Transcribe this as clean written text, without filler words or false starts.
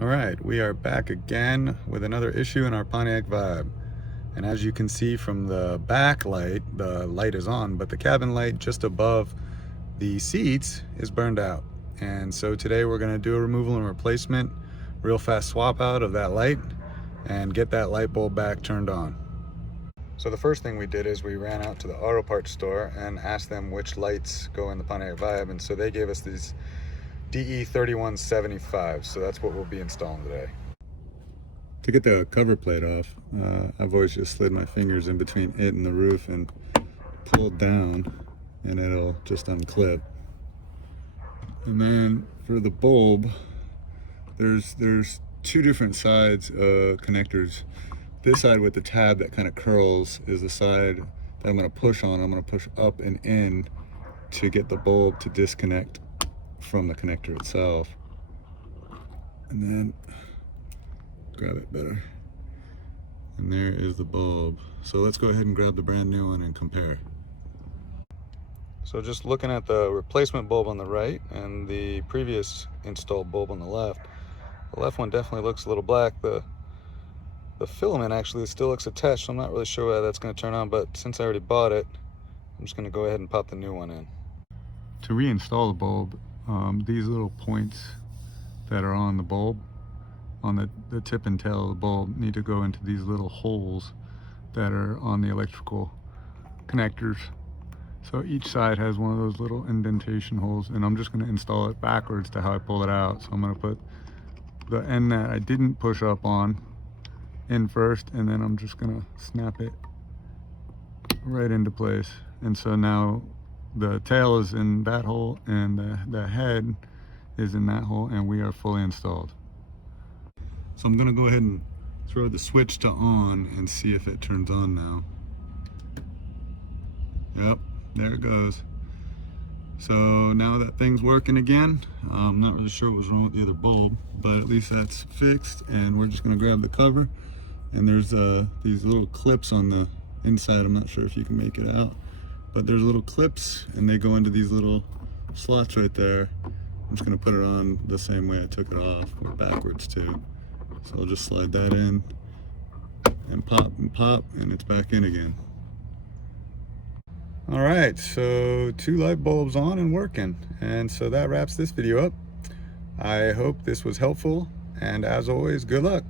All right, we are back again with another issue in our Pontiac Vibe. And as you can see from the back light, the light is on, but the cabin light just above the seats is burned out. And so today we're gonna do a removal and replacement, real fast swap out of that light and get that light bulb back turned on. So the first thing we did is we ran out to the auto parts store and asked them which lights go in the Pontiac Vibe, and so they gave us these DE 3175, so that's what we'll be installing today. To get the cover plate off, I've always just slid my fingers in between it and the roof and pulled down, and it'll just unclip. And then for the bulb, there's two different sides connectors. This side with the tab that kind of curls is the side that I'm going to push on. I'm going to push up and in to get the bulb to disconnect from the connector itself, and then grab it better, and there is the bulb. So let's go ahead and grab the brand new one and compare. So just looking at the replacement bulb on the right and the previous installed bulb on the left one definitely looks a little black. The filament actually still looks attached, so I'm not really sure why that's going to turn on, but since I already bought it, I'm just going to go ahead and pop the new one in. To reinstall the bulb, these little points that are on the bulb, on the tip and tail of the bulb, need to go into these little holes that are on the electrical connectors. So each side has one of those little indentation holes, and I'm just going to install it backwards to how I pull it out. So I'm going to put the end that I didn't push up on in first, and then I'm just going to snap it right into place. And so now the tail is in that hole and the head is in that hole, and we are fully installed. So I'm going to go ahead and throw the switch to on and see if it turns on now. Yep, there it goes. So now that thing's working again. I'm not really sure what was wrong with the other bulb, but at least that's fixed, and we're just going to grab the cover. And there's these little clips on the inside. I'm not sure if you can make it out, but there's little clips, and they go into these little slots right there. I'm just going to put it on the same way I took it off, or backwards too. So I'll just slide that in and pop, and it's back in again. All right, so 2 light bulbs on and working, and so that wraps this video up. I hope this was helpful, and as always, good luck.